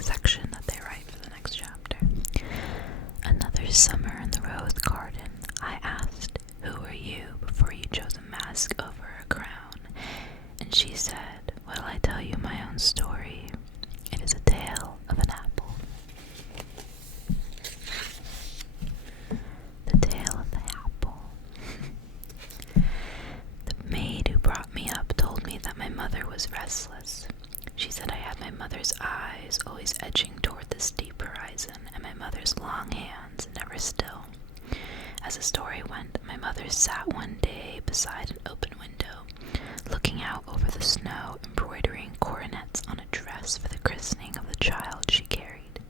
section that they write for the next chapter. Another summer in the rose garden, I asked, "Who are you?" before you chose a mask over a crown. And she said, "Will I tell you my own story? It is a tale of an apple." The tale of the apple. The maid who brought me up told me that my mother was restless. She said I had my mother's eyes always edging toward the steep horizon, and my mother's long hands never still. As the story went, my mother sat one day beside an open window, looking out over the snow, embroidering coronets on a dress for the christening of the child she carried.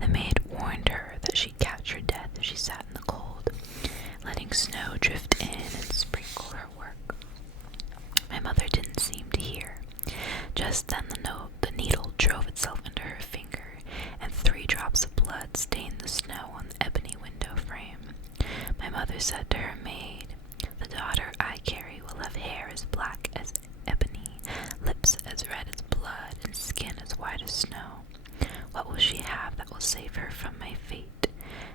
The maid warned her that she'd catch her death if she sat in the cold, letting snow drift in and sprinkle her work. My mother didn't seem to hear. Just then the needle drove itself into her finger, and 3 drops of blood stained the snow on the ebony window frame. My mother said to her maid, "The daughter I carry will have hair as black as ebony, lips as red as blood, and skin as white as snow. What will she have that will save her from my fate?"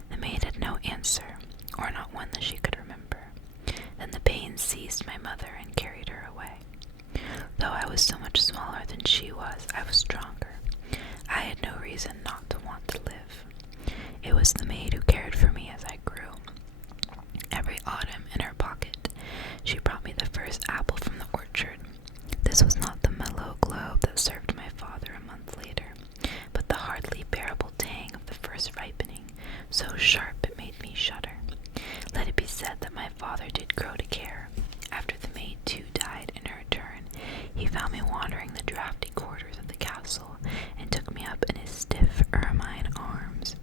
The maid had no answer, or not one that she could remember. Then the pain seized my mother and carried her away. Though I was so much smaller than she was, I was stronger. I had no reason not to want to live. It was the maid who cared for me as I grew. Every autumn, in her pocket, she brought me the first apple from the orchard. This was not the mellow globe that served my father a month later, but the hardly bearable tang of the first ripening, so sharp it made me shudder. Let it be said that my father did grow to care. After the maid too died in her turn, he found me wandering the drafty corridors of the castle, and took me up in his stiff ermine arms.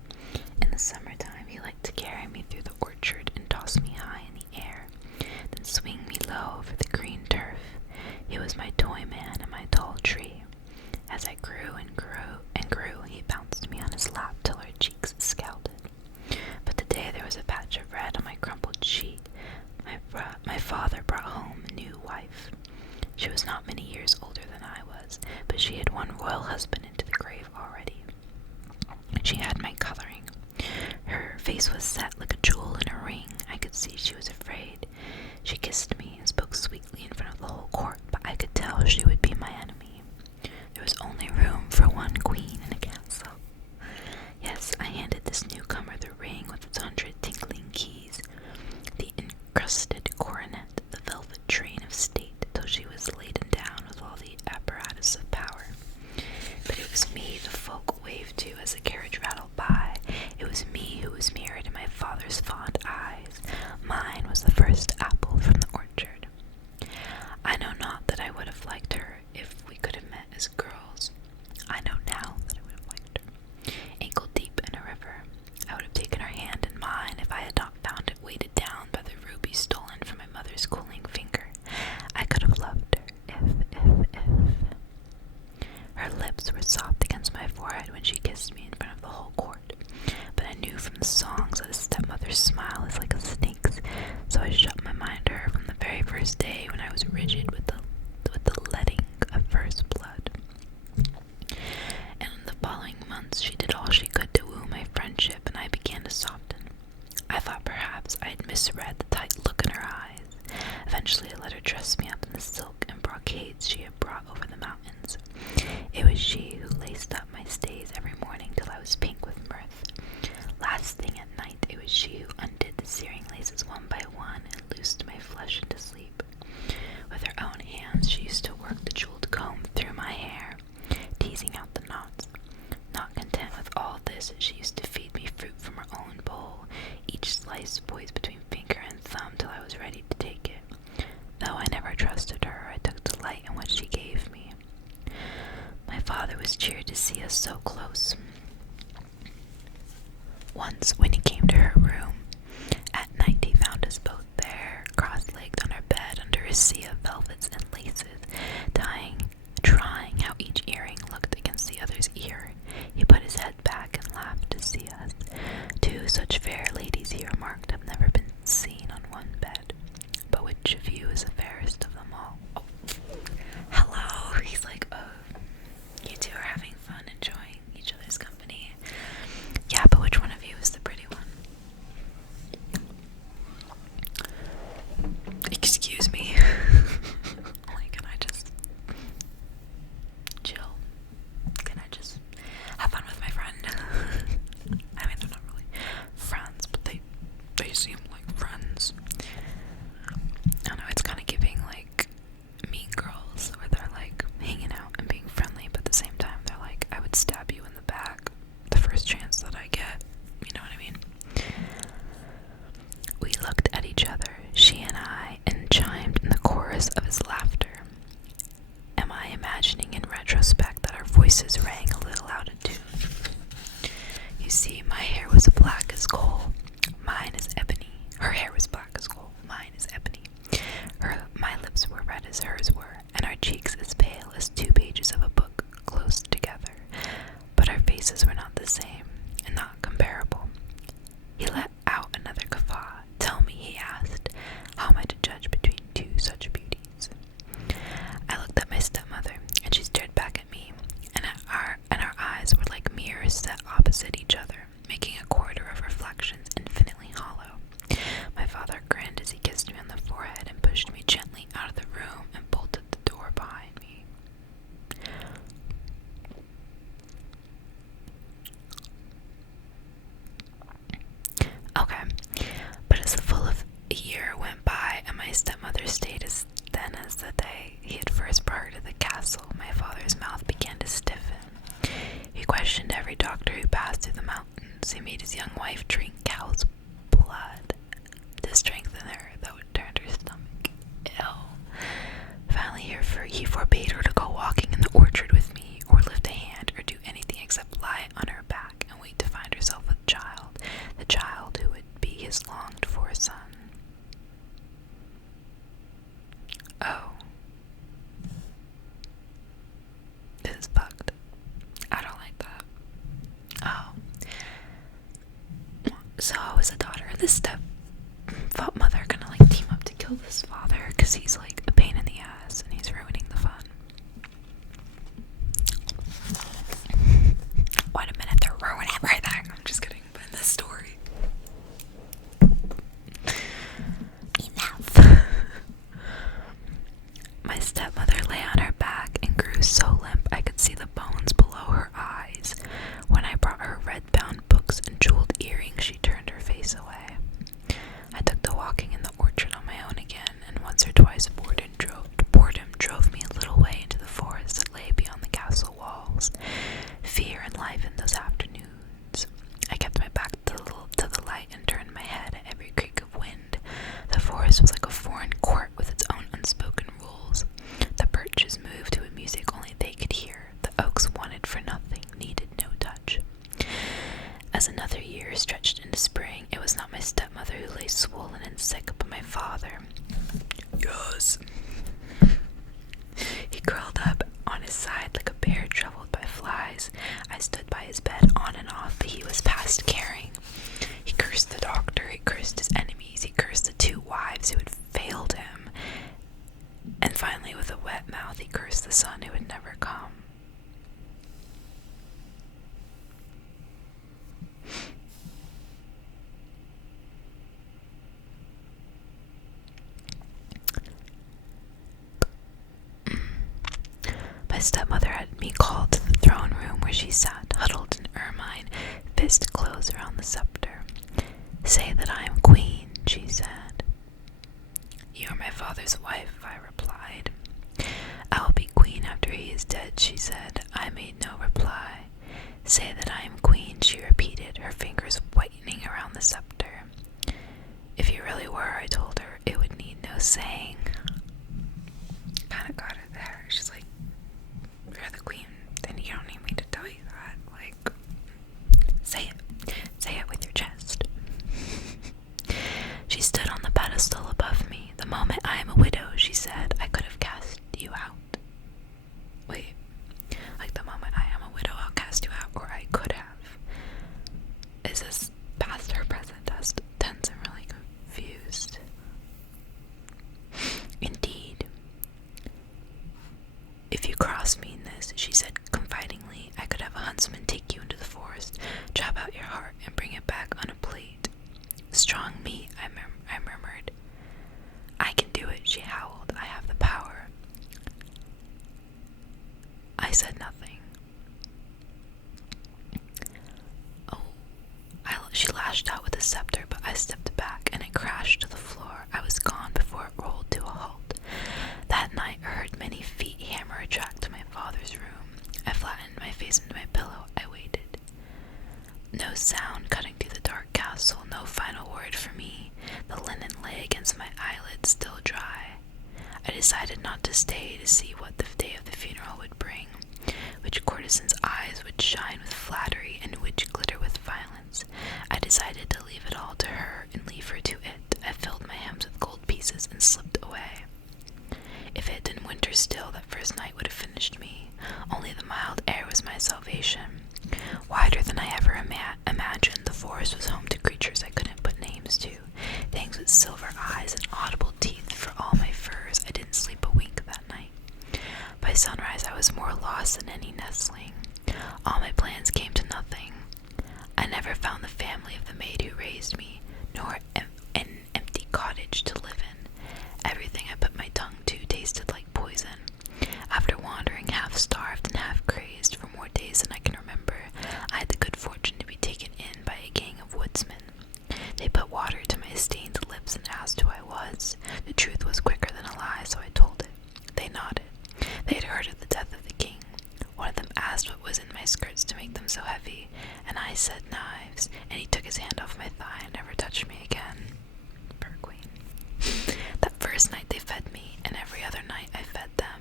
In the summertime, he liked to carry me through the orchard and toss me high in the air, then swing me low over the green turf. He was my toy man and my tall tree. As I grew and grew and grew, he bounced me on his lap till our cheeks scalded. But today there was a patch of red on my crumpled cheek. My father brought home a new wife. She was not many years older than I was, but she had one royal husband into the grave already. She had my coloring. Her face was set like a jewel in a ring. I could see she was afraid. She kissed me and spoke sweetly in front of the whole court, but I could tell she would be my enemy. There was only room for one queen in a castle. Yes, I handed this newcomer the ring with its 100 tinkling keys, the encrusted coronet, the velvet train of state, till she was laden down with all the apparatus of power. But it was me the folk waved to as the carriage rattled by. It was me who was mirrored in my father's fond eyes. Mine was the first apple from the orchard. I know not that I would have liked her if we could have met as girls. I know now that I would have liked her. Ankle deep in a river, I would have taken her hand in mine if I had not found it weighted down by the ruby stolen from my mother's cooling finger. I could have loved her if. Her lips were soft against my forehead when she kissed me in front of the whole court, but I knew from the songs that a stepmother's smile is like a snake's, so I shut my mind to her from the very first day when I was rigid with the letting of first blood. And in the following months she did all she could to woo my friendship, and I began to soften. I thought perhaps I had misread the tight look in her eyes. Eventually I let her dress me up in the silk and brocades she had brought over the mountains. It was she who laced up my stays every morning till I was pink with mirth. Last thing at night, it was she who undid the searing laces one by one and loosed my flesh into sleep. With her own hands she used to work the jeweled comb through my hair, teasing out the knots. Not content with all this, she used to feed me fruit from her own bowl, each slice poised between finger and thumb till I was ready to take it. Though I never trusted her, I took delight in what she gave me. My father was cheered to see us so close. Once, when he came to her room, at night he found us both there, cross-legged on our bed under a sea of velvets and laces, trying how each earring looked against the other's ear. He put his head back and laughed to see us. 2 such fair ladies, he remarked, have never been seen on one bed. But which of you is the fairest of them all? Oh. Hello! He's like, oh. He questioned every doctor who passed through the mountains. He made his young wife drink cow's blood to strengthen her, though it turned her stomach ill. Finally, he forbade her to go walking in the orchard with me, or lift a hand, or do anything except lie on her back and wait to find herself a child, the child who would be his longed-for son. Oh. This is bugged. I don't like that. Oh. So I was a daughter of this step-mother gonna like team up to kill this father because he's like a pain in the ass and he's ruining the fun. Wait a minute, they're ruining everything. I'm just kidding, but in this story. Enough. My stepmother lay on her back and grew so limp I could see the bones below her eyes. When I brought her red-bound books and jeweled earrings, she turned her face away. I took to walking in the orchard on my own again, and once or twice boredom drove me a little way into the forest that lay beyond the castle walls. Fear enlivened those afternoons. I kept my back to the light and turned my head at every creak of wind. The forest was like a foreign court with its own unspoken rules. The birches moved to a music only they could hear. The oaks wanted for nothing, needed no touch. As another year stretched into spring, it was not my stepmother who lay swollen and sick, but my father. Yes. He curled up on his side like a bear troubled by flies. I stood by his bed on and off, but he was past caring. He cursed the doctor, he cursed his enemies, he cursed the 2 wives who had failed him, and finally with a wet mouth he cursed the son who would never come. My stepmother had me called to the throne room where she sat, huddled in ermine, fist closed around the scepter. "Say that I am queen," she said. "You are my father's wife," I replied. "I will be queen after he is dead," she said. I made no reply. "Say that I am queen," she repeated, her fingers whitening around the scepter. "If you really were," I told her, "it would need no saying." Kinda got it there. She's like, "You're the queen, then you don't need me to tell you that. Like, say it with your chest." She stood on the pedestal above me. "The moment I am a widow," she said, "I could have cast you out." Wait, like the moment I am a widow, I'll cast you out, or I could have. Is this past or present tense? I'm really confused. Indeed. "If you cross me in this," she said confidingly, "I could have a huntsman take you into the forest, chop out your heart, and bring it back on a plate." "Strong meat," I murmured. "I can do it," she howled. "I have the power." I said nothing. She lashed out with a scepter, but I stepped back and it crashed to the floor. I was gone before it rolled to a halt. That night I heard many feet hammer a track to my father's room. I flattened my face into my pillow. I waited. No sound cutting through the dark castle, no final word for me. The linen lay against my eyelids, still dry. I decided not to stay to see what the day of the funeral would bring, which courtesan's eyes would shine with flattery and which glitter with violence. I decided to leave it all to her and leave her to it. I filled my hands with gold pieces and slipped away. If it had been winter still, that first night would have finished me. Only the mild air was my salvation. Wider than I ever imagined, the forest was home to creatures I couldn't put names to, things with silver eyes and audible teeth. For all my furs, I didn't sleep a wink that night. By sunrise, I was more lost than any nestling. All my plans came to nothing. I never found the family of the maid who raised me, nor an empty cottage to live in. Everything I put my tongue to tasted like poison. After wandering half-starved and half-crazed for more days than I can remember, I had the good fortune to be taken in by a gang of woodsmen. They put water to my stained lips and asked who I was. The truth was quicker than a lie, so I told it. They nodded. They had heard of the death of the king. One of them asked asked what was in my skirts to make them so heavy, and I said knives, and he took his hand off my thigh and never touched me again. Per queen. That first night they fed me, and every other night I fed them.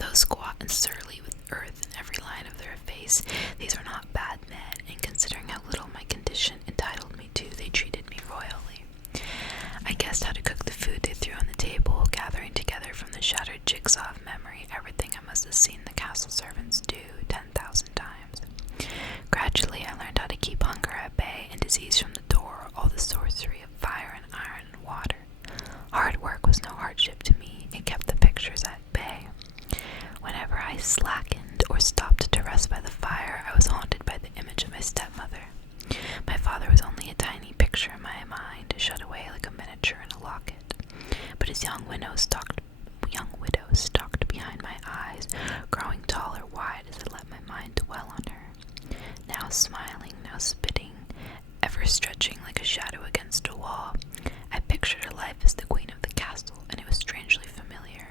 Though squat and surly with earth in every line of their face, these were not bad men, and considering how little my condition entitled me to, they treated me royally. I guessed how to cook the food they threw on the table, gathering together from the shattered jigsaw of memory everything I must have seen the castle servants do 10,000 times. Gradually I learned how to keep hunger at bay and disease from the door, all the sorcery of fire and iron and water. Hard work was no hardship to me, it kept the pictures at bay. Whenever I slackened or stopped to rest by the fire, I was haunted by the image of my stepmother. My father was only a tiny picture in my mind, shut away like a miniature in a locket. But his young widow stalked behind my eyes, growing taller wide as I let my mind dwell on her. Now smiling, now spitting, ever stretching like a shadow against a wall. I pictured her life as the queen of the castle, and it was strangely familiar.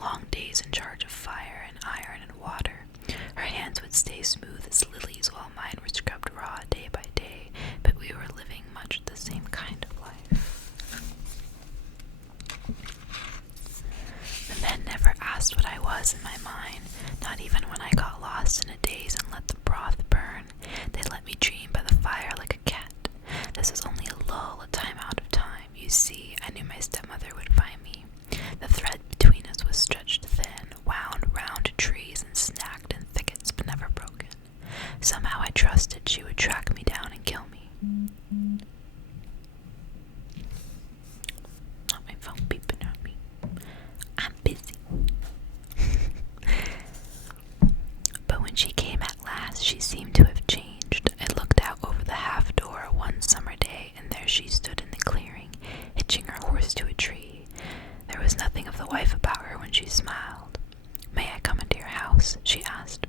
Long days in charge of fire and iron and water. Her hands would stay smooth as lilies while mine were scrubbed raw day by day, but we were living much the same kind of life. The men never asked what I was in my mind, not even when I got lost in a daze and let the broth burn. They let me dream by the fire like a cat. This was only a lull, a time out of time. You see, I knew my stepmother would find me. The thread between us was stretched thin, wound round trees and snagged in thickets, but never broken. Somehow I trusted she would track me down and kill me. Not my phone beeping at me. I'm busy. But when she came at last, she seemed to have changed. I looked out over the half door one summer day, and there she stood in the clearing, hitching her horse to a tree. There was nothing of the wife about her when she smiled. "May I come into your house?" she asked.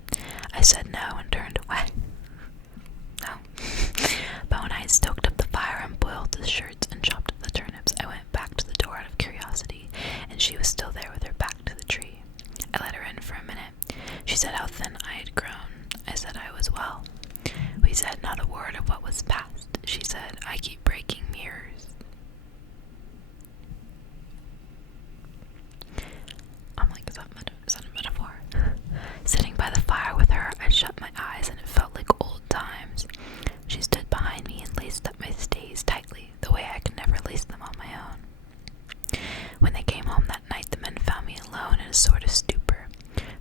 I said no and turned away. No. But when I had stoked up the fire and boiled the shirts and chopped up the turnips, I went back to the door out of curiosity, and she was still there with her back to the tree. I let her in for a minute. She said how thin I had grown. I said I was well. We said not a word of what was past. She said, "I keep breaking mirrors." I'm like, is that a metaphor? Sitting by the fire with her, I shut my eyes and it felt like old times. She stood behind me and laced up my stays tightly, the way I could never lace them on my own. When they came home that night, the men found me alone in a sort of stupor.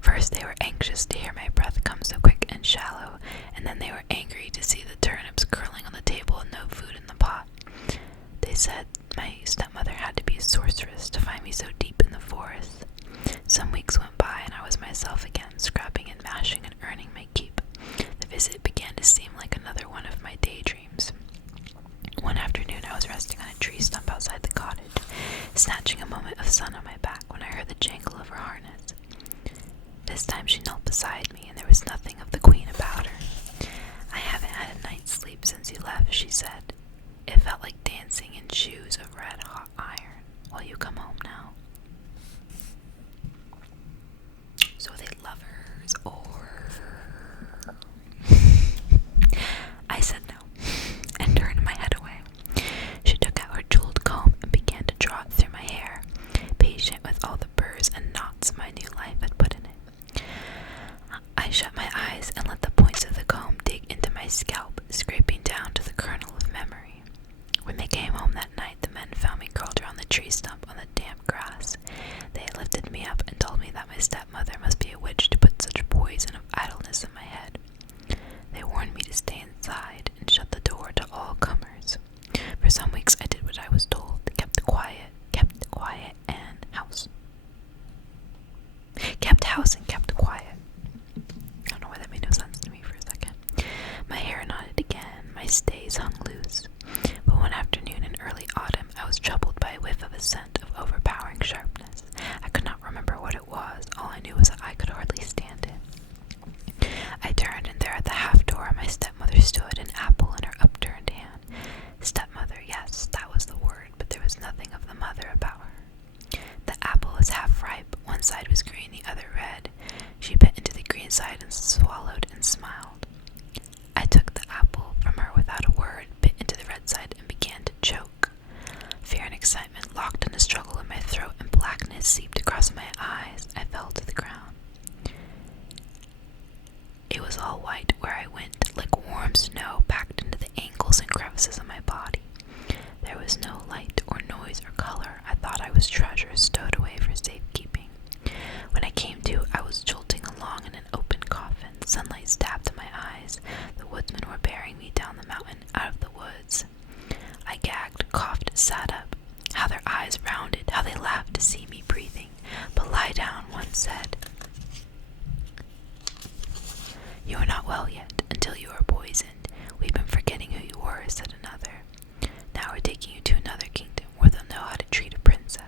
First they were anxious to hear my breath come so quick and shallow, and then they were angry to see the turnips curling on the table and no food in the pot. They said my stepmother had to be a sorceress to find me so deep in the forest. Some weeks went by and I was myself again, scrapping and mashing and earning my keep. The visit began to seem like another one of my daydreams. One afternoon I was resting on a tree stump outside the cottage, snatching a moment of sun on my back when I heard the jangle of her harness. This time she knelt beside me and there was nothing of the queen about her. "I haven't had a night's sleep since you left," she said. "It felt like dancing in shoes of red-hot iron. Will you come home now?" So are they lovers, or... I said no, and turned my head away. She took out her jeweled comb and began to draw it through my hair, patient with all the burrs and knots my new life had put in it. I shut my eyes and let the points of the comb dig into my scalp, scraping down to the kernel of memory. When they came home that night, the men found me curled around the tree stump on the damp grass. They lifted me up and told me that my stepmother must be a witch to put such poison of idleness in my head. They warned me to stay inside and shut the door to all comers. For some weeks I did what I was told, kept quiet, and house. Kept house and kept quiet. Oh sighed and swallowed and smiled. I took the apple from her without a word, bit into the red side, and began to choke. Fear and excitement locked in a struggle in my throat, and blackness seeped across my eyes. I fell to the ground. It was all white where I went, like warm snow packed into the ankles and crevices of my body. There was no light or noise or color. I thought I was treasure stowed away for safekeeping. When I came to, I was jolting along in an open coffin. Sunlight stabbed in my eyes. The woodsmen were bearing me down the mountain out of the woods. I gagged, coughed, sat up. How their eyes rounded, how they laughed to see me breathing. But lie down, one said. You are not well yet, until you are poisoned. We've been forgetting who you were, said another. Now we're taking you to another kingdom, where they'll know how to treat a princess.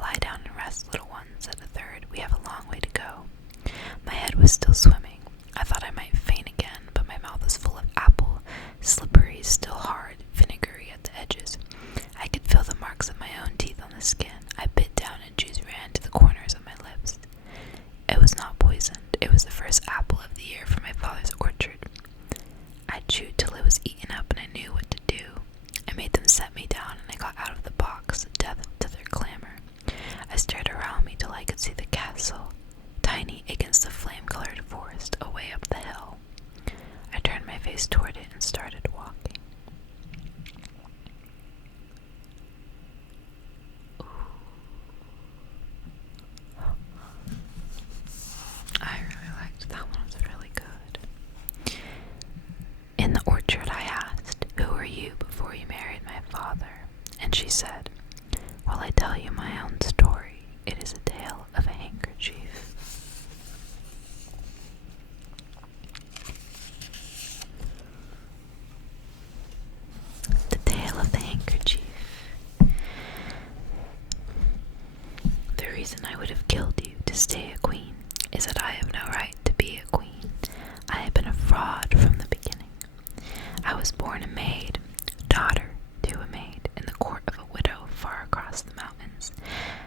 Lie down and rest, little one, said a third. We have a long way to go. My head was still swimming. I thought I might faint again, but my mouth was full of apple, slippery, still hard, vinegary at the edges. I could feel the marks of my own teeth on the skin. I bit down and juice ran to the corners of my lips. It was not poisoned. It was the first apple of the year from my father's orchard. I chewed till it was eaten up, and I knew what to do. I made them set me down, and I got out of the box, deaf to their clamor. I stared around me till I could see the castle, tiny against the flame-colored forest away up the hill. I turned my face toward it and started walking. I really liked that one. It was really good. In the orchard, I asked, "Who were you before you married my father?" And she said, "While I tell you my own story, it is a tale of a handkerchief." The tale of the handkerchief. The reason I would have killed you to stay a queen is that I have no right to be a queen. I have been a fraud from the beginning. I was born a maid, daughter to a maid, in the court of a widow far across the mountains.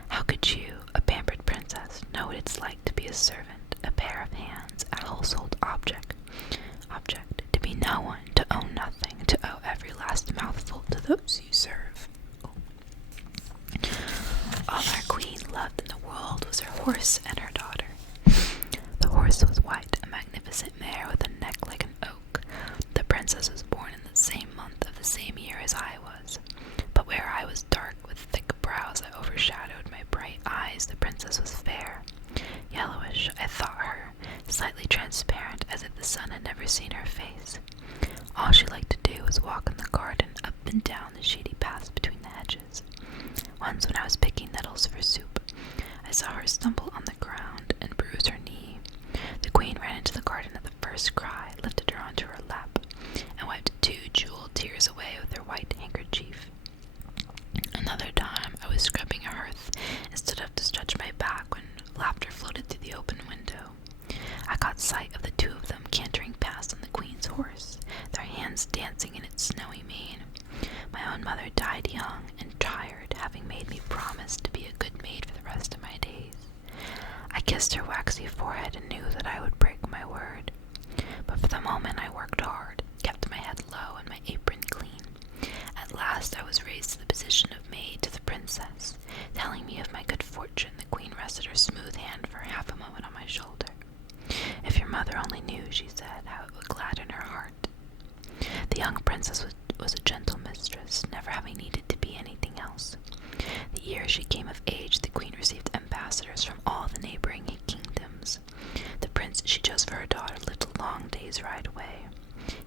How could you, a pampered princess, know what it's like to be a servant, a pair of hands, a household object, to be no one, to own nothing, to owe every last mouthful to those you serve? All our queen loved in the world was her horse and her daughter. The horse was white, a magnificent mare with a neck like an oak. The princess was born in the same month of the same year as I was. But where I was dark with thick brows that overshadowed my bright eyes, the princess was fair, yellowish. I thought her, slightly transparent, as if the sun had never seen her face. All she liked to do was walk in the garden, up and down the shady paths between the hedges. Once when I was picking nettles for soup, I saw her stumble on the ground and bruise her knee. The queen ran into the garden at the first cry, lifted her onto her lap, and wiped 2 jeweled tears away with her white handkerchief. Another time I was scrubbing a hearth and stood up to stretch my back when laughter floated through the open window. I caught sight of the 2 of them cantering past on the queen's horse, their hands dancing in its snowy mane. My own mother died young and tired, having made me promise to be a good maid for the rest of my days. I kissed her waxy forehead and knew that I would break my word. But for the moment I worked hard, kept my head low and my apron clean. At last I was raised to the position of maid to the princess. Telling me of my good fortune, the queen rested her smooth hand for half a moment on my shoulder. "If your mother only knew," she said, "how it would gladden her heart." The young princess was a gentle mistress, never having needed to be anything else. The year she came of age, the queen received ambassadors from all the neighboring kingdoms. The prince she chose for her daughter lived a long day's ride away.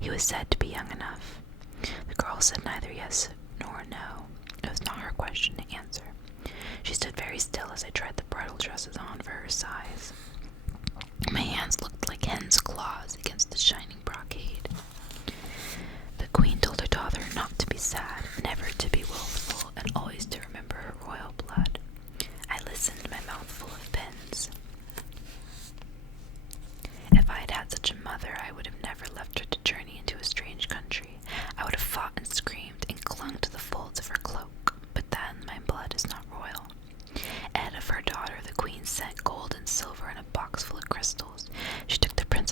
He was said to be young enough. The girl said neither yes nor no. It was not her question to answer. She stood very still as I tried the bridal dresses on for her size. My hands looked like hen's claws against the shining brocade. The queen told her daughter not to be sad, never to be willful, and always to remember her royal blood. I listened, my mouth full of pins. If I had had such a mother, I would have never left her to journey into a strange country. I would have fought and screamed and clung to the folds of her cloak. But then my blood is not royal. Ahead of her daughter, the queen sent gold and silver in a box full of crystals. She took the princess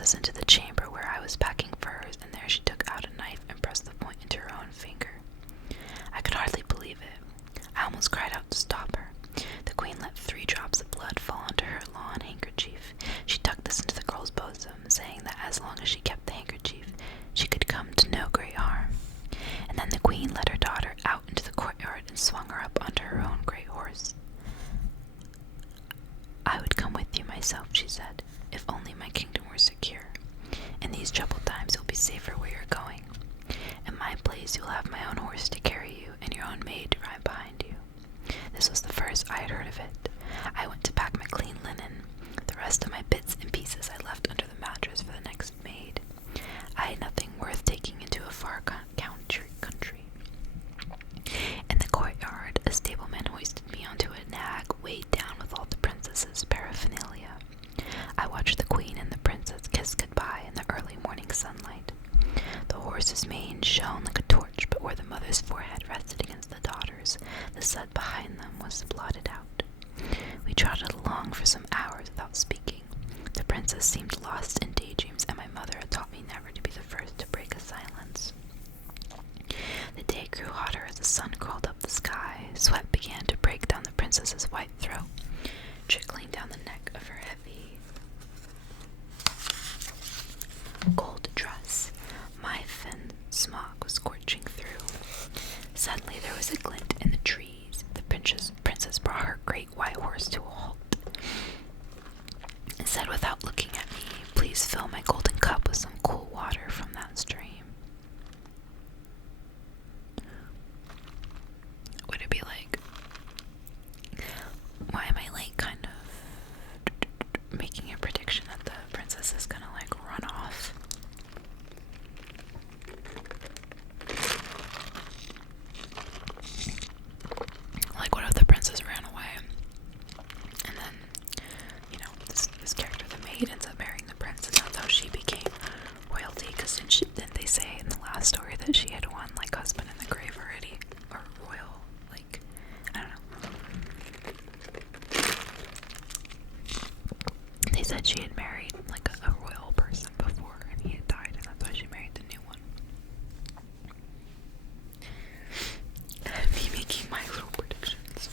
as long as she kept the handkerchief, she could come to no great harm. And then the queen led her daughter out into the courtyard and swung her up onto her own great horse. "I would come with you myself," she said, "if only my kingdom were secure. In these troubled times you'll be safer where you're going. In my place you'll have my own horse to carry you and your own maid to ride behind you." This was the first I had heard of it. I went to pack my clean linen. The rest of my bits and pieces I left under the mattress for the next maid. I had nothing worth taking into a far country. In the courtyard, a stableman hoisted me onto a nag weighed down with all the princess's paraphernalia. I watched the queen and the princess kiss goodbye in the early morning sunlight. The horse's mane shone like a torch, but where the mother's forehead rested against the daughter's, the sod behind them was blotted out. We trotted along for some hours without speaking. The princess seemed lost in daydreams, and my mother had taught me never to be the first to break a silence. The day grew hotter as the sun crawled up the sky. Sweat began to break down the princess's white throat, trickling down the neck of her heavy gold dress. My thin smock was scorching through. Suddenly there was a glint in the trees. The princess brought her great white horse to a halt and said without looking at me, "Please fill my golden cup with some cool water from that stream." Would it be like, why am I like kind of making a prediction that the princess is gonna like run off? Like, what if the princess ran away and then, this character, the maid, ends up marrying the prince, and that's how she became royalty? Because didn't they say in the last story that she had won like husband in the grave already, or royal, like, I don't know. They said she had married like a royal person before and he had died, and that's why she married the new one. Me making my little predictions.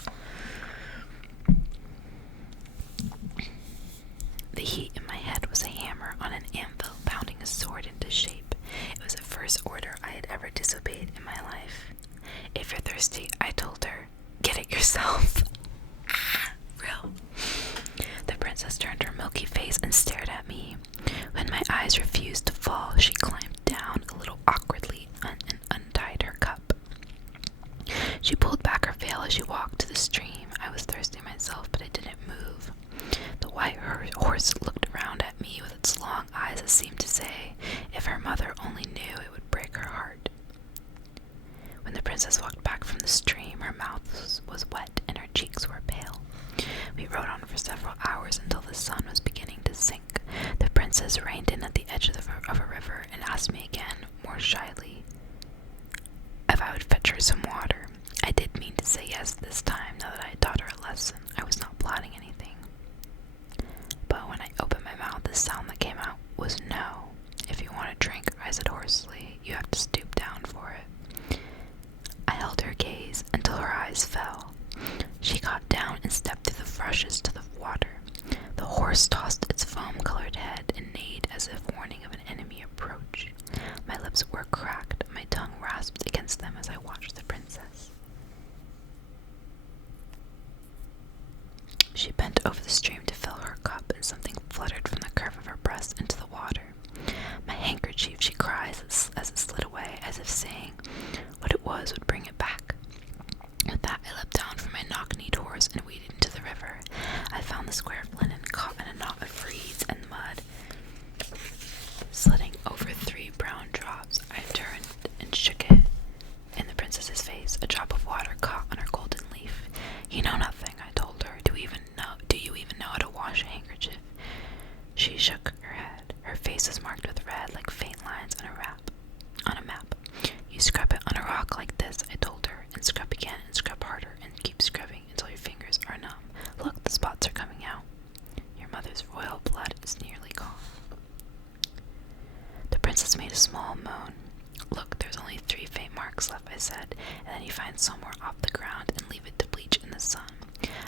The heat in my head was a hammer on an anvil pounding a sword into shape. It was the first order I had ever disobeyed in my life. "If you're thirsty," I told her, "get it yourself." Real. The princess turned her milky face and stared at me. When my eyes refused to fall, she climbed down a little awkwardly and untied her cup. She pulled back her veil as she walked to the stream. I was thirsty myself, but I didn't move. The white horse looked around at me with its long eyes that seemed to say, if her mother only knew, it would break her heart. When the princess walked back from the stream, her mouth was wet and her cheeks were pale. We rode on for several hours until the sun was beginning to sink. The princess reined in at the edge of a river and asked me again, more shyly, if I would fetch her some water. I did mean to say yes this time, now that I had taught her a lesson. I was not plotting anything. But when I opened my mouth, the sound that came out was no. "If you want a drink," I said hoarsely, "you have to stoop down for it." I held her gaze until her eyes fell. She got down and stepped through the rushes to the water. The horse tossed its foam-colored head and neighed as if warning of an enemy approach. My lips were cracked, my tongue rasped against them as I watched the princess. She bent over the stream to fill her cup, and something fluttered from the curve of her breast into the water. "My handkerchief," she cried as it slid away, as if saying what it was would bring it back. With that, I leapt down from my knock-kneed horse and waded into the river. I found the square of linen caught in a knot of reeds and mud, sliding over 3 brown drops. I turned and shook it in the princess's face. A drop of water caught on her golden leaf. "You know nothing," I told her. Do you even know how to wash a handkerchief?" She shook her head. Her face was marked with red like faint lines on a map. "You scrub it on a rock like this," I told her, "and scrub again and scrub harder and keep scrubbing until your fingers are numb. Look, the spots are coming out. Your mother's royal blood is nearly gone." The princess made a small moan. "Look, there's only 3 faint marks left," I said, "and then you find somewhere off the ground and leave it to bleach in the sun."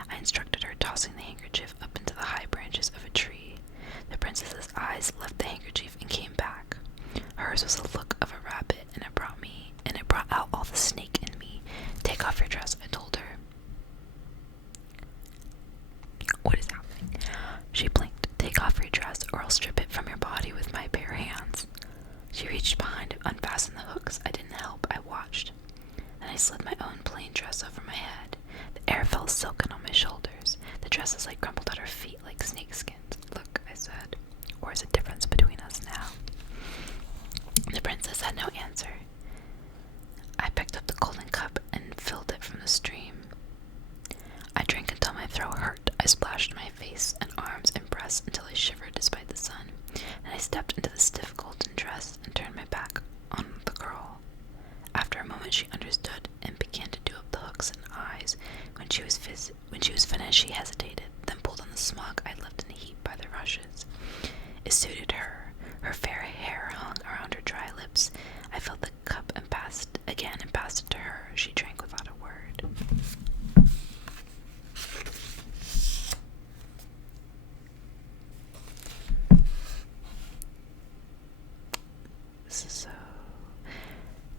I instructed her, tossing the handkerchief up into the high branches of a tree. The princess's eyes left the handkerchief and came dress and the hooks. I didn't help. I watched. Then I slid my own plain dress over my head. The air felt silken on my shoulders. The dresses like crumpled at her feet like snakeskins. Look, I said. Or is a difference between us now? The princess had no answer. I picked up the golden cup and filled it from the stream. I drank until my throat hurt. I splashed my face and arms and breasts until I shivered despite the sun. Then I stepped into the stiff golden dress and turned my back on the girl. After a moment she understood and began to do up the hooks and eyes. When she was finished, she hesitated, then pulled on the smock I'd left in a heap by the rushes. It suited her. Her fair hair hung around her dry lips. I filled the cup and passed it to her. She drank without a word. This is so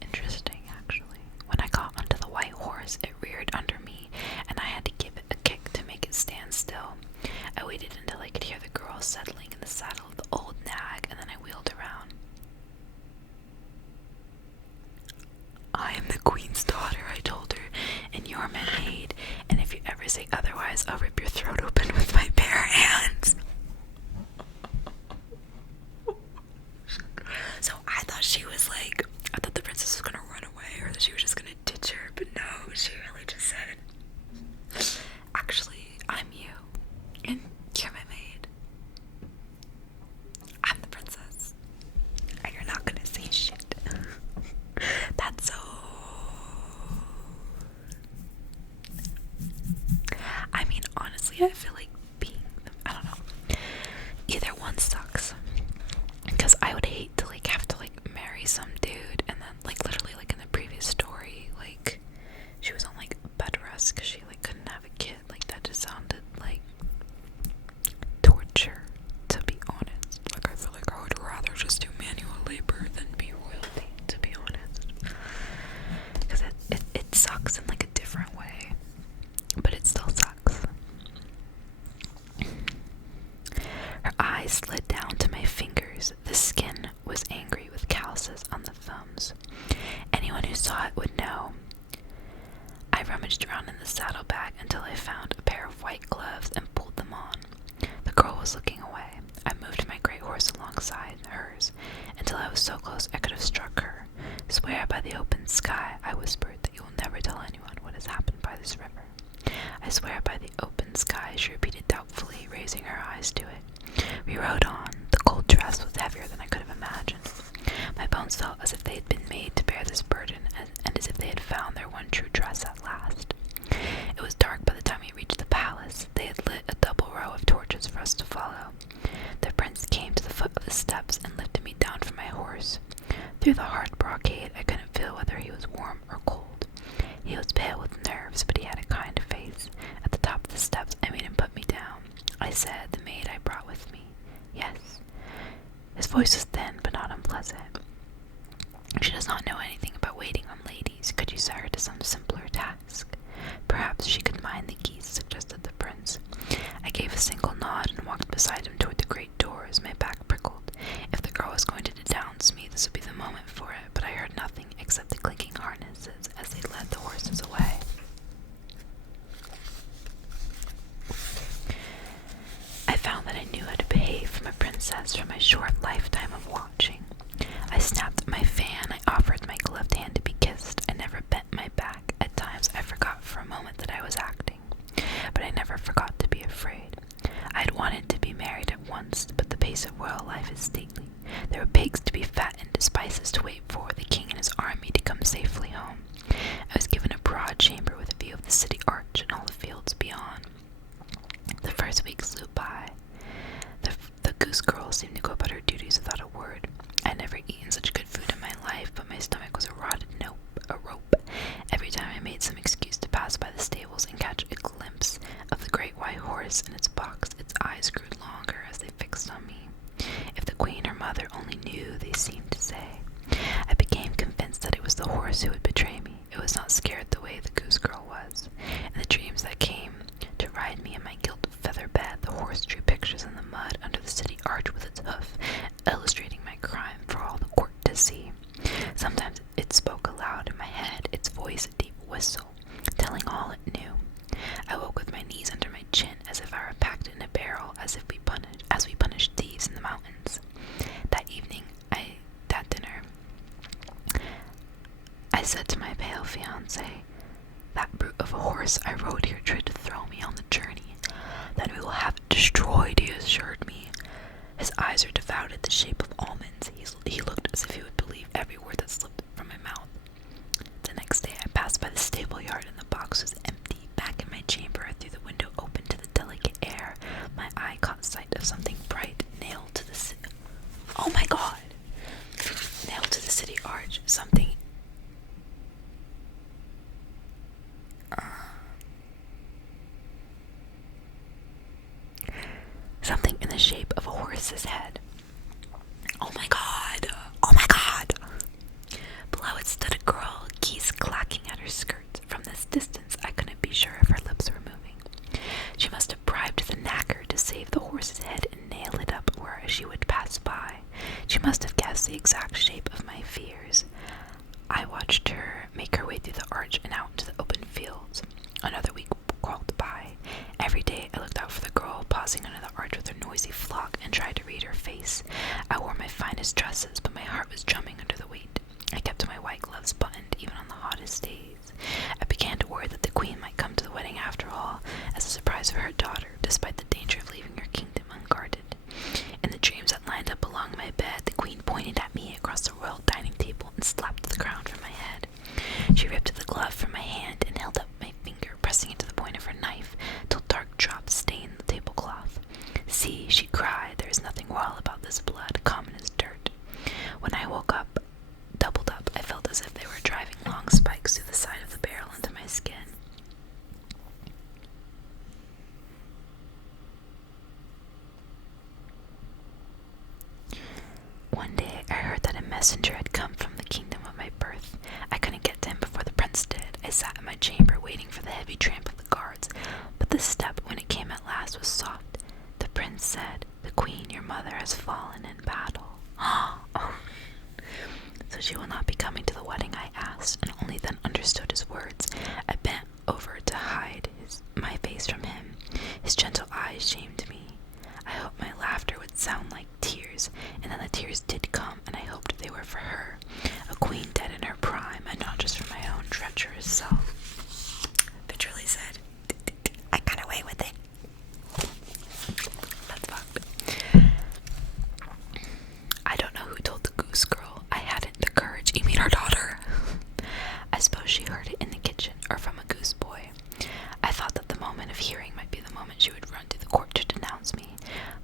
interesting, actually. When I got onto the white horse, it reared under me, and I had to give it a kick to make it stand still. I waited until I could hear the girl settling in the saddle of the old nag, and then I wheeled around. I am the queen's daughter, I told her, and you're my maid, and if you ever say otherwise, I'll rip your throat open with my bare hands. So I thought the princess was gonna run away, or that she was just gonna ditch her, but no, she really just said, actually, I'm you, and you're my maid. I'm the princess, and you're not gonna say shit. That's so... I mean, honestly, I feel like I don't know, either one sucks. Because I would hate to have to marry some dude and then literally in the previous story she was on bed rest because she couldn't have a kid. That just sounded like torture, to be honest. I feel like I would rather just do manual labor than be royalty, to be honest. Because it sucks in a different way, but it still sucks. Her eyes slid down to my fingers. The skin was angry with calluses on the thumbs. Anyone who saw it would know. I rummaged around in the saddlebag until I found a pair of white gloves and pulled them on. The girl was looking away. I moved my gray horse alongside hers until I was so close I could have struck her. Swear by the open sky, I whispered, that you will never tell anyone what has happened by this river. I swear by the open sky, she repeated doubtfully, raising her eyes to it. We rode on. The cold dress was heavier than I could have imagined. My bones felt as if they had been made to bear this burden, and as if they had found their one true dress at last. It was dark by the time we reached the palace. They had lit a double row of torches for us to follow. The prince came to the foot of the steps and lifted me down from my horse. Through the hard brocade, I couldn't feel whether he was warm or cold. He was pale with nerves, but he had a kind face. At the top of the steps, I made him put me down. I said, the maid I brought with me. Yes. His voice was thin, but not unpleasant. She does not know anything about waiting on ladies. Could you set her to some simpler task? Perhaps she could mind the geese, suggested the prince. I gave a single nod and walked beside him toward the great doors. My back prickled. If the girl was going to denounce me, this would be the moment for it, but I heard nothing except the clinking harnesses as they led the horses away. I found that I knew how to behave from a princess from my short lifetime of watching. I snapped at my fan. I offered my gloved hand to be kissed. I never bent my back. At times I forgot for a moment that I was acting, but I never forgot to be afraid. I had wanted to be married at once, but the pace of royal life is stately. There were pigs to be fattened, spices to wait for, the king and his army to come safely home. I was given a broad chamber with a view of the city arch and all the fields beyond. The first week flew by. The goose girl seemed to go about her duties without a word. I had never eaten such good food in my life, but my stomach was a rope. Every time I made some excuse to pass by the stables and catch a glimpse of the great white horse in its box, its eyes grew longer as they fixed on me. If the queen or mother only knew, they seemed to say. I became convinced that it was the horse who would betray me. It was not scared the way the goose girl was. In the dreams that came to ride me in my gilt feather bed, the horse drew pictures in the mud under the city arch with its hoof, illustrating my crime for all the court to see. Some I said to my pale fiancé. That brute of a horse I rode here tried to throw me on the journey. Then we will have it destroyed, he assured me. His eyes are devout at the shape of almonds. He looked as if he would believe every word that slipped from my mouth. The next day I passed by the stable yard and the box was empty. Back in my chamber, I threw the window open to the delicate air. My eye caught sight of something bright nailed to the oh my god! Nailed to the city arch. Something in the shape of a horse's head. Oh my god! Oh my god! Below it stood a girl, geese clacking at her skirts. From this distance, I couldn't be sure if her lips were moving. She must have bribed the knacker to save the horse's head and nail it up where she would pass by. She must have guessed the exact shape of my fears. I watched her make her way through the arch and out into the open fields. Another week crawled by. Every day I looked out for the girl, pausing under the arch with her noisy flock, and tried to read her face. I wore my finest dresses, but my heart was drumming under the weight. I kept my white gloves buttoned even on the hottest days. I began to worry that the queen might come to the wedding after all, as a surprise for her daughter, despite the danger of leaving her kingdom unguarded. In the dreams that lined up along my bed, the queen pointed at me across the royal dining table and slapped the crown from my head. She ripped the glove from my hand and held up my finger, pressing it to the point of her knife, till dark drops stained the tablecloth. See, she cried, there is nothing royal about this blood, common as dirt. When I woke up, doubled up, I felt as if they were driving long spikes through the side of the barrel into my skin. One day, I heard that a messenger had come from the kingdom of my birth. I couldn't get to him before the prince did. I sat in my chamber waiting for the heavy tramp of the guards, but the step, when it came at last, was soft. The prince said, "The queen, your mother, has fallen in battle." Oh. So she will not be coming to the wedding, I asked, and only then understood his words. I bent over to hide my face from him. His gentle eyes shamed me. I hoped my laughter would sound like tears, and then the tears did come, and I hoped they were for her, a queen dead in her prime, and not just for my own treacherous self. Literally said, I got away with it. That's fucked. I don't know who told the goose girl I hadn't the courage. You mean our daughter? I suppose she heard it in the kitchen, or from a goose boy. I thought that the moment of hearing might be the moment she would run through the court to denounce me.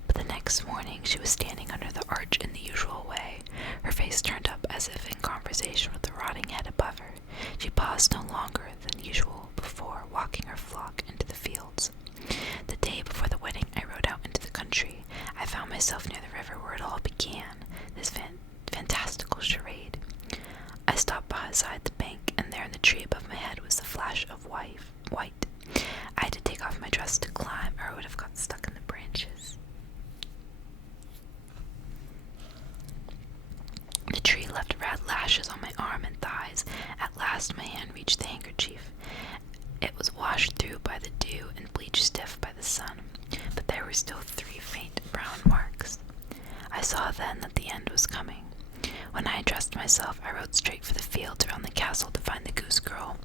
But the next morning she was standing under the arch in the usual way, her face turned up as if in conversation with the rotting head above her. She paused no longer than usual before walking her flock into the fields. The day before the wedding, I rode out into the country. I found myself near the river where it all began, this fantastical charade. I stopped beside the bank, and there in the tree above my head was the flash of white. I had to take off my dress to climb, or I would have got stuck in the branches. The tree left red lashes on my arm and thighs. At last my hand reached the handkerchief. It was washed through by the dew and bleached stiff by the sun, but there were still 3 faint brown marks. I saw then that the end was coming. When I had dressed myself, I rode straight for the fields around the castle to find the goose girl.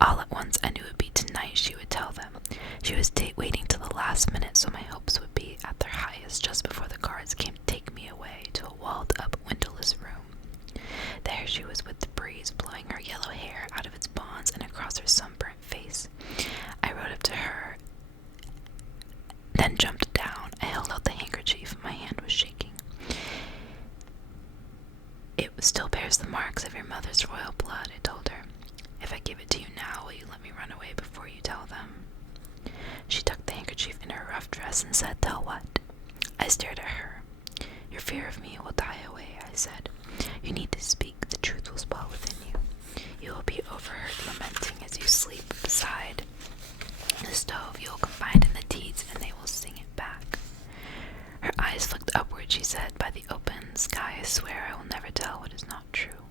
All at once I knew it would be tonight she would tell them. She was waiting till the last minute, so my hopes would be at their highest just before the guards came to take me away to a walled-up, windowless room. There she was with the breeze blowing her yellow hair out of its bonds and across her sunburnt face. I rode up to her, then jumped down. I held out the handkerchief. My hand was shaking. It still bears the marks of your mother's royal blood, I told her. If I give it to you now, will you let me run away before you tell them? She tucked the handkerchief in her rough dress and said, "Tell what?" I stared at her. Your fear of me will die away, I said. You need to speak. The truth will swell within you. You will be overheard lamenting as you sleep beside the stove. You will confide in the deeds, and they will sing it back. Her eyes flicked upward. She said, "By the open sky, I swear I will never tell what is not true."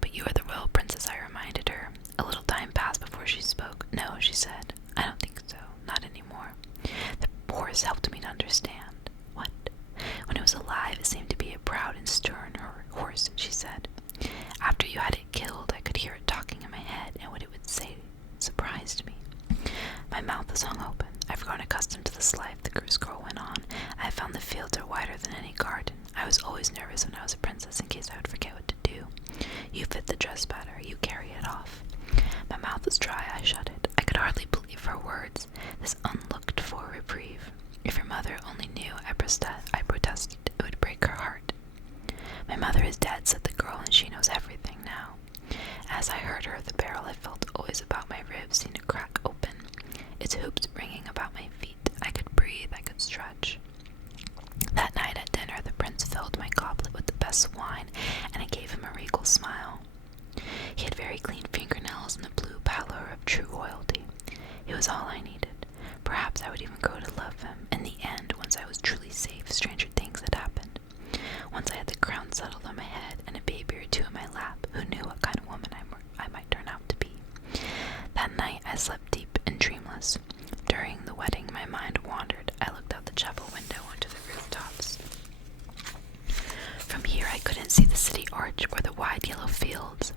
But you are the royal princess, I reminded her. A little time passed before she spoke. No, she said. I don't think so. Not anymore. The horse helped me to understand. What? When it was alive, it seemed to be a proud and stern horse, she said. After you had it killed, always nervous when I was a princess in case I would forget what to do. You fit the dress better. You carry it off. My mouth was dry. I shut it. I could hardly believe her words. This unlooked-for reprieve. If your mother only knew, I protested, it would break her heart. My mother is dead, said the girl, and she knows everything now. As I heard her, the barrel I felt always about my ribs seemed to crack open, its hoops ringing about my feet. I could breathe, I could stretch. That night at dinner, the prince filled my goblet with the best wine, and I gave him a regal smile. He had very clean fingernails and the blue pallor of true royalty. He was all I needed. Perhaps I would even grow to love him. In the end, once I was truly safe, stranger things had happened. Once I had the crown settled on my head and a baby or two in my lap, who knew what kind of woman I might turn out to be. That night, I slept deep and dreamless. During the wedding, my mind wandered. I looked out the chapel window onto the rooftops. From here, I couldn't see the city arch or the wide yellow fields.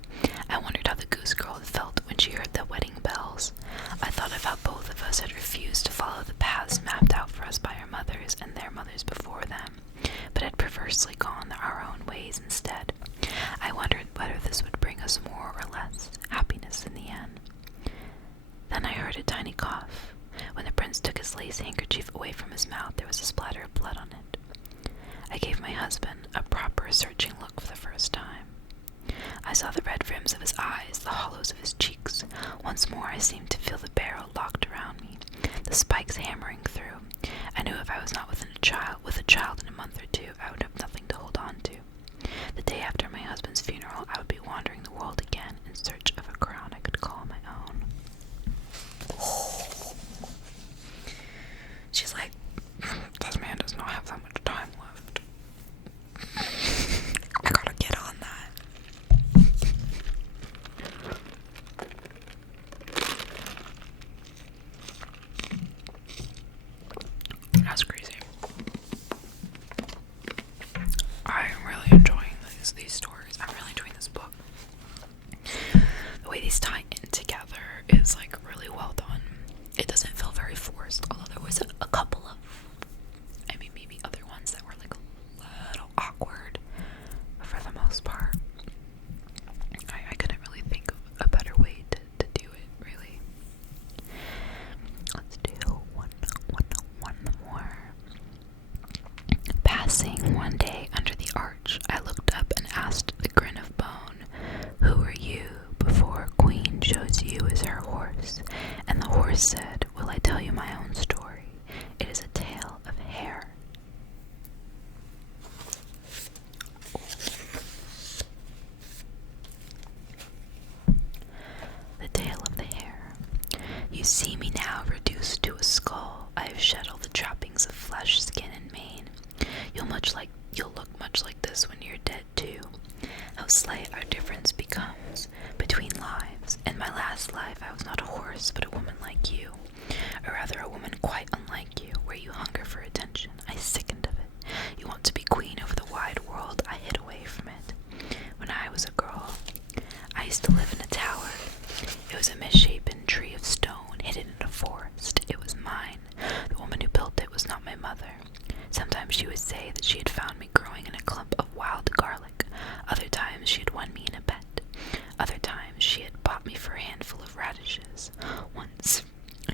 I wondered how the goose girl had felt when she heard the wedding bells. I thought of how both of us had refused to follow the paths mapped out for us by our mothers and their mothers before them, but had perversely gone our own ways instead. I wondered whether this would bring us more or less happiness in the end. Then I heard a tiny cough. When the prince took his lace handkerchief away from his mouth, there was a splatter of blood on it. I gave my husband a proper searching look for the first time. I saw the red rims of his eyes, the hollows of his cheeks. Once more I seemed to feel the barrel locked around me, the spikes hammering through. I knew if I was not with a child in a month or two, I would have nothing to hold on to. The day after my husband's funeral, I would be wandering the world again in search of a crown I could call my own. She's like, this man does not have that much time left. I gotta get on that. That's crazy. I am really enjoying these stories. I'm really enjoying this book. The way these tie in together is like really well done. It doesn't feel very forced, although there was a couple of, maybe other ones that were like a little awkward, but for the most part, I couldn't really think of a better way to do it, really. Let's do one more. Passing one day under the arch, I looked up and asked the grin of bone, "Who are you?" before a queen shows you as her horse. And the horse said, "Will I tell you my own story? It is a tale of hair." The tale of the hair. You see me now reduced to a skull. I have shed all the trappings of flesh, skin, and mane. You'll look much like this when you're dead too. How slight our difference becomes between lives. In my last life, I was not a horse, but a woman like you, or rather a woman quite unlike you, where you hunger for attention. I sickened of it. You want to be queen over the wide world. I hid away from it. When I was a girl, I used to live in a tower. It was a misshapen tree of stone hidden in a forest. It was mine. The woman who built it was not my mother. Sometimes she would say that she had found me growing in a clump of wild garlic. Other times she had won me in a bet. Other times she had bought me for a handful of radishes. Once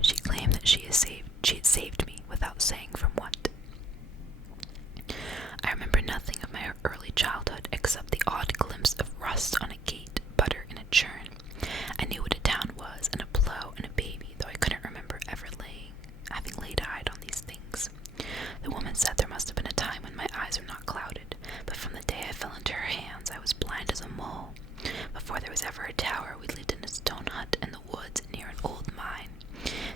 she claimed that she had saved me without saying from what. I remember nothing of my early childhood except the odd glimpse of rust on a gate, butter in a churn. I knew what a town was, and a plow, and a baby, though I couldn't remember ever having laid eyes on these things. The woman said there must have been a time when my eyes were not clouded, but from the day I fell into her hands, I was blind as a mole. Before there was ever a tower, we lived in a stone hut in the woods near an old mine.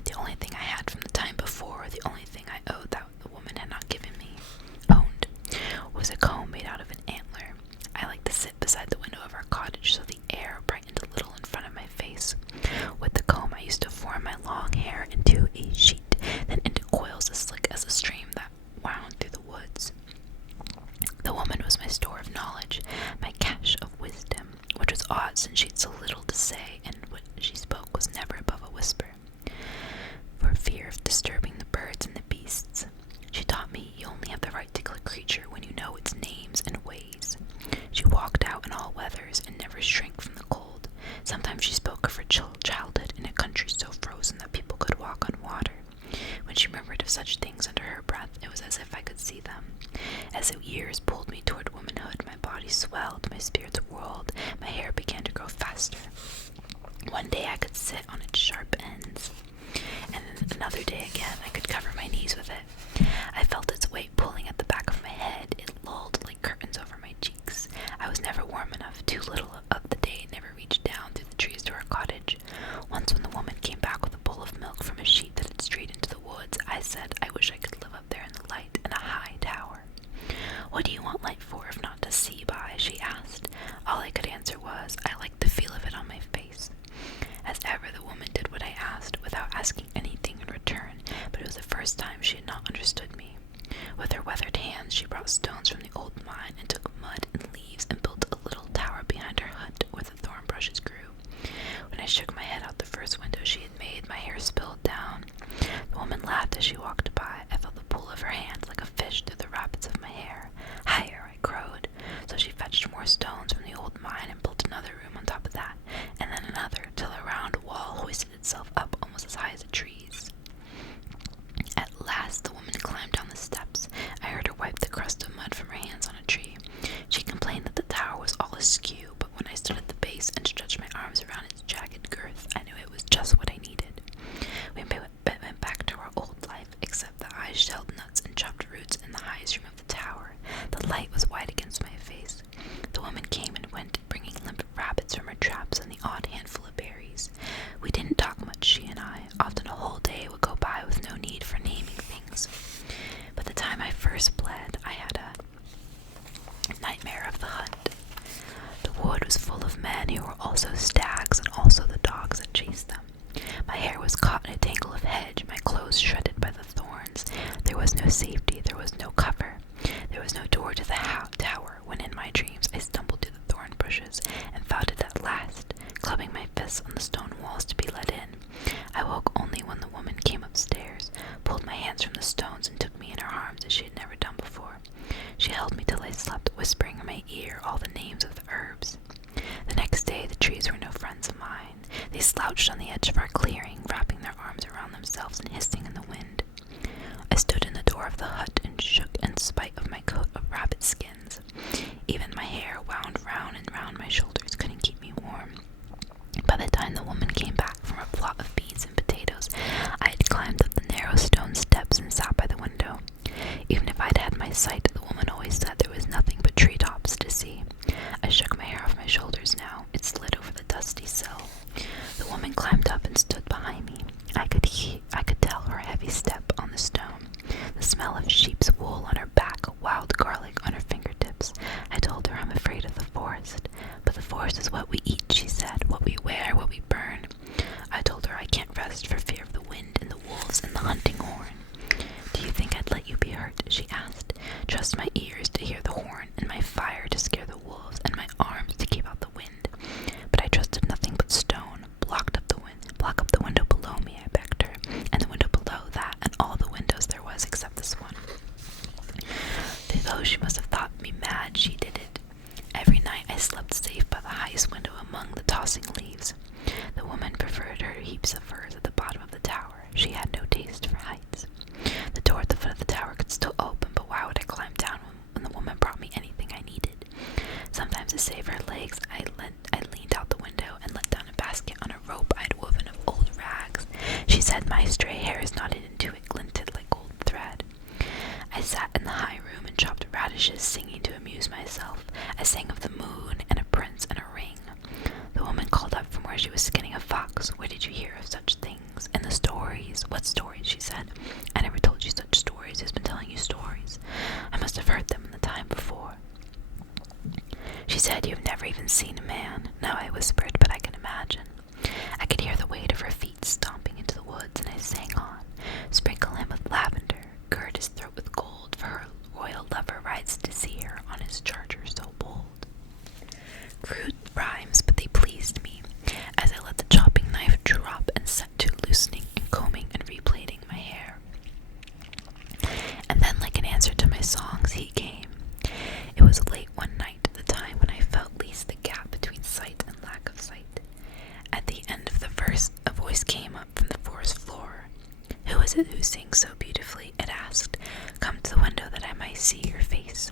The only thing I had from the time before, the only thing I owed that the woman had not owned, was a comb made out of an antler. I liked to sit beside the window of our cottage so the air brightened a little in front of my face. With the comb, I used to form my long hair into a sheet, then into coils as slick as a stream that wound through the woods. The woman was my store of knowledge, my cache of wisdom, which was odd since she had so little to say, and what she spoke was never above a whisper, for fear of disturbing the birds and the beasts. She taught me you only have the right to kill a creature when you know its names and As the years pulled me toward womanhood, my body swelled, my spirits whirled, my hair began to grow faster. One day I could sit on its sharp ends, and then another day again I could cover my knees with it. I felt its weight pulling at the back of my head. It lulled like curtains over my cheeks. I was never warm enough. Too little of the day never reached down through the trees to our cottage. Once when the woman came back with a bowl of milk from a sheep that had strayed into the woods, I said I wish I could live up there in the light in a high tower. What do you want light for if not to see by? She asked. All I could answer was, I like the feel of it on my face. As ever, the woman did what I asked, without asking anything in return, but it was the first time she had not understood me. With her weathered hands, she brought stones from the old mine and took mud and leaves and built a little tower behind her hut where the thorn bushes grew. When I shook my head out the first window she had made, my hair spilled down. The woman laughed as she walked by. I felt the pull of her hand like a fish through the rapids of my hair. Higher, I crowed. So she fetched more stones from the old mine and built another room on top of that, and then another, till a round wall hoisted itself up almost as high as the trees. At last the woman climbed down the steps. I heard her wipe the crust of mud from her hands on a tree. She complained that the tower was all askew, but when I stood at the base and stretched my arms around its jagged girth, I knew it was just what I needed. We went back to our old life, except that I shelled nuts and chopped roots in the highest room of the tower. The light was white against my face. The woman came and went, bringing limp rabbits from her traps and the odd handful of berries. We didn't talk much, she and I. Often a whole day would go by with no need for naming things. But the time I first bled, I had a nightmare of the hunt. The wood was full of men who were also stags and also the dogs that chased them. My hair was caught in a tangle of hedge, my clothes shredded by the thorns. There was no safety, there was no cover. There was no door to the tower when in my dreams I stumbled through the thorn bushes and found it at last, clubbing my fists on the stone walls to be let in. I woke only when the woman came upstairs, pulled my hands from the stones and took me in her arms as she had never done before. She held me till I slept, whispering in my ear all the names of the herbs. The next day the trees were no friends of mine. They slouched on the edge of our clearing, wrapping their arms around themselves and hissing in the wind. I stood in the door of the hut and shook in spite of my coat of rabbit skins. Even my hair, wound round and round my shoulders, couldn't keep me warm. By the time the woman came back from a plot of beans and potatoes, I had climbed up the narrow stone steps and sat by the window. Even if I'd had my sight, the woman always said there was nothing but treetops to see. I shook my hair off my shoulders now. It slid over the dusty sill. The woman climbed up and stood behind me. I could tell her heavy step on the stone, the smell of sheep's wool on her back, wild garlic on her fingertips. I told her I'm afraid of the forest. But the forest is what we eat, she said, what we wear, what we burn. I told her I can't rest for fear of the wind and the wolves and the hunting horn. Do you think I'd let you be hurt? She asked. Trust my ears to hear the horn, and my fire to scare the wolves, and my arms to keep out the wind. But I trusted nothing but stone. Block up the window below me, I begged her, and the window below that, and all the windows there was except this one. Though she must have thought me mad, she did it. Every night I slept safe by the highest window among the tossing leaves. The woman preferred her heaps of furs at the bottom of the tower. She had no taste for heights. The door at the foot of the tower could still open, but why would I climb down when the woman brought me anything I needed? Sometimes to save her legs, I leaned out the window and let down a basket on a rope I'd woven of old rags. She said my stray hairs knotted into it glinted like gold thread. I sat in the high room and chopped radishes, singing to amuse myself. I sang of the moon and a prince and a ring. The woman called up from where she was skinning a fox. Where did you hear of such things? In the stories. What stories? She said. I never told you such stories. Who's been telling you stories? I must have heard them in the time before. She said, you've never even seen a man. No, I whispered, but I can imagine. I could hear the weight of her feet stomping into the woods, and I sang on. Sprinkle him with lavender, gird his throat with gold, for her royal lover rides to see her on his charger so bold. Crude rhymes, but they pleased me, as I let the chopping knife drop and set to loosening and combing and replaiting my hair. And then, like an answer to my songs, he came. It was late one night, the time when I felt least the gap between sight and lack of sight. At the end of the verse, a voice came up from the forest floor. Who is it who sings so beautifully? It asked. Come to the window that I might see your face.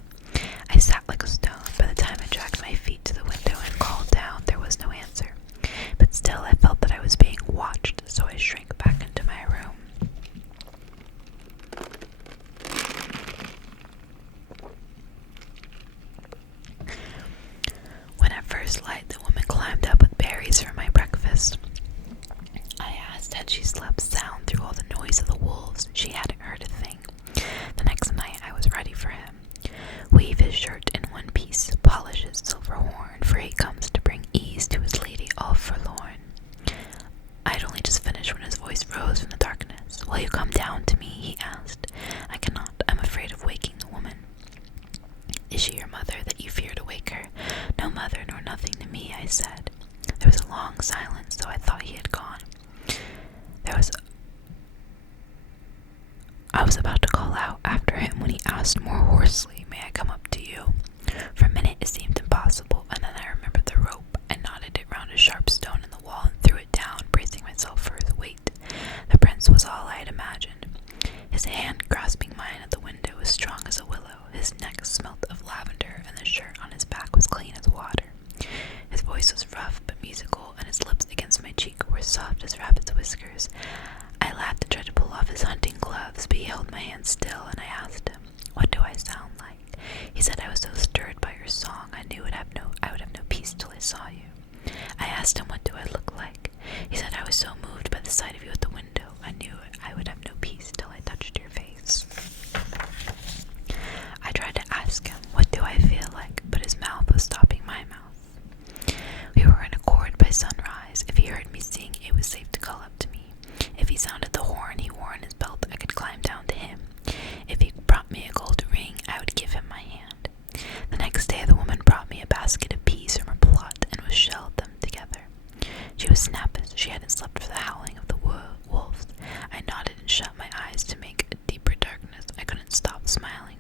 first light, the woman climbed up with berries for my breakfast. I asked had she slept sound through all the noise of the wolves. She hadn't heard a thing. The next night I was ready for him. Weave his shirt in one piece, polish his silver horn, for he comes to bring ease to his lady all forlorn. I had only just finished when his voice rose from the darkness. Will you come down to me? He asked. I cannot. I'm afraid of waking the woman. Is she your mother that you fear to wake her? No mother nor nothing to me, I said. There was a long silence, though I thought he had gone. I was about to call out after him when he asked more hoarsely, may I come up to you? For a minute it seemed impossible, and then I remembered the rope. I knotted it round a sharp stone in the wall and threw it down, bracing myself for his weight. The prince was all I had imagined. His hand grasping mine at the window was strong as a willow. His neck smelt of lavender, and the shirt on his back was clean as water. His voice was rough but musical, and his lips against my cheek were soft as rabbit's whiskers. I laughed to try to pull off his hunting gloves, but he held my hand still, and I asked him, what do I sound like? He said I was so stirred by your song, I knew I would have no peace till I saw you. I asked him, what do I look like? He said I was so moved by the sight of you at the window, I knew I would have no peace till I touched your face. I tried to ask him, what do I feel like? But his mouth was stopping my mouth. We were in accord by sunrise. If he heard me sing, it was safe to call up to me. If he sounded the horn he wore in his belt, I could climb down to him. If he brought me a gold ring, I would give him my hand. The next day the woman brought me a basket of peas from her plot, and we shelled them together. She was snappish. She hadn't slept for the howling of the wolves. I nodded and shut my eyes to make a deeper darkness. I couldn't stop smiling.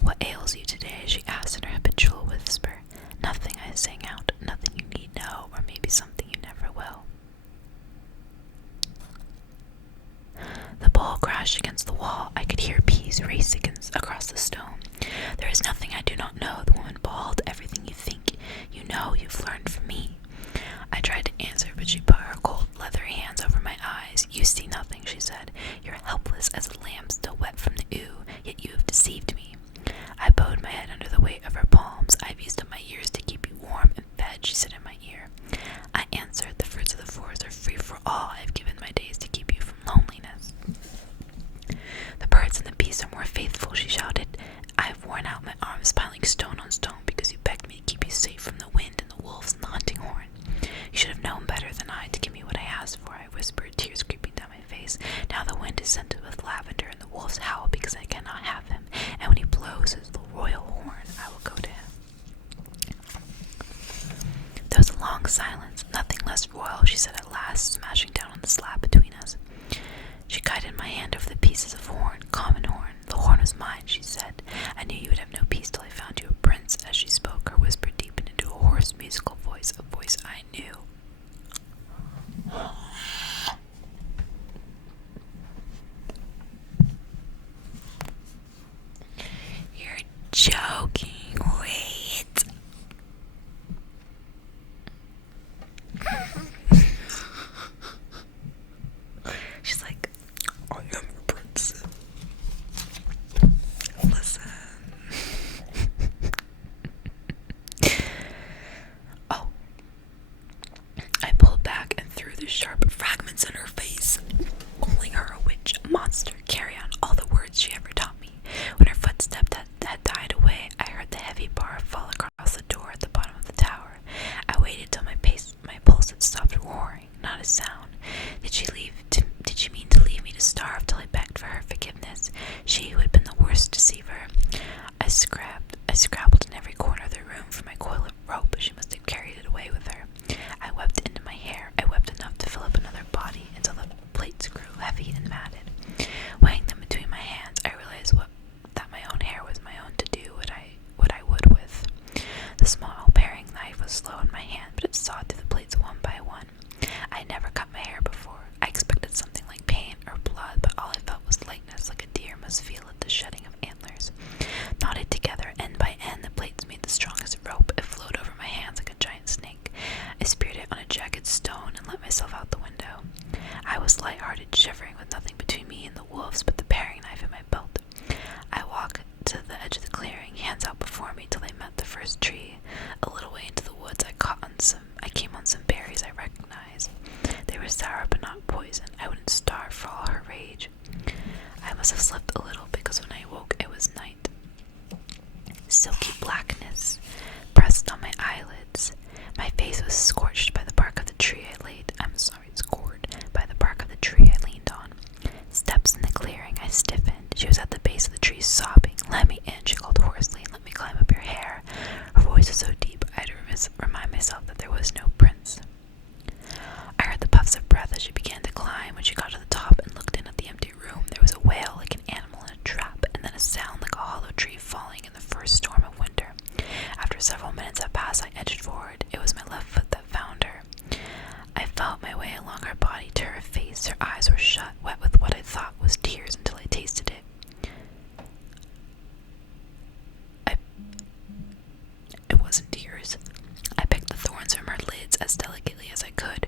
What ails you today? She asked in her habitual whisper. Nothing, I sang out. Nothing you need know, or maybe something you never will. The ball crashed against the wall. I could hear peas race across the stone. There is nothing I do not know, the woman bawled. Everything you think you know, you've learned from me. I tried to answer, but she put her cold, leathery hands over my eyes. You see nothing, she said. You're helpless as a lamb still wet from the ewe, yet you have deceived me. I bowed my head under the weight of her palms. I've used up my years to keep you warm and fed, she said in my ear. I answered, the fruits of the forest are free for all. I have given my days to keep you from loneliness. The birds and the beasts are more faithful, she shouted. I have worn out my arms piling stone on stone because you begged me to keep you safe from the wind and the wolves and the hunting horn. You should have known better than I to give me what I asked for, I whispered, tears creeping down my face. Now the wind is scented with lavender and the wolves howl because I cannot have him, and when he blows his royal horn, I will go to him. There was a long silence. Nothing less royal, she said at last, smashing down on the slab between us. She guided my hand over the pieces of horn, common horn. The horn was mine, she said. I knew you would have no peace till I found you a prince. As she spoke, her whisper deepened into a hoarse, musical voice, a voice I knew. You're joking, wait. She's like, I am a prince. Listen. Oh. I pulled back and threw the sharp fragments in her face. Calling her a witch, a monster, carry on all the words she ever taught me. When her footstep had died away, I heard the heavy bar fall across the door at the bottom of the tower. I waited till my pulse had stopped roaring, not a sound. Did she mean to leave me to starve till I begged for her forgiveness? She who had been the worst deceiver. I scrabbled in every corner of the room for my coil of rope. She must have carried it away with her. I wept into my hair. I wept enough to fill up another body until the plaits grew heavy and matted. Weighing them between my hands, I realized that my own hair was my own to do what I would with. The small paring knife was slow in my hand, but it sawed through the plaits one by one. I had never cut my hair before. I expected something like pain or blood, but all I felt was lightness, like a deer must feel at the shedding of antlers. Knotted together end by end, the plaits made the strongest rope. It flowed over my hands like a giant snake. I speared it on a jagged stone and let myself out the window. I was light-hearted, shivering with nothing between me and the wolves but the paring knife in my belt. I walked to the edge of the clearing, hands out before me till I met the first tree. A little way into the woods, I caught several minutes have passed, I edged forward. It was my left foot that found her. I felt my way along her body to her face. Her eyes were shut, wet with what I thought was tears until I tasted it. It wasn't tears. I picked the thorns from her lids as delicately as I could.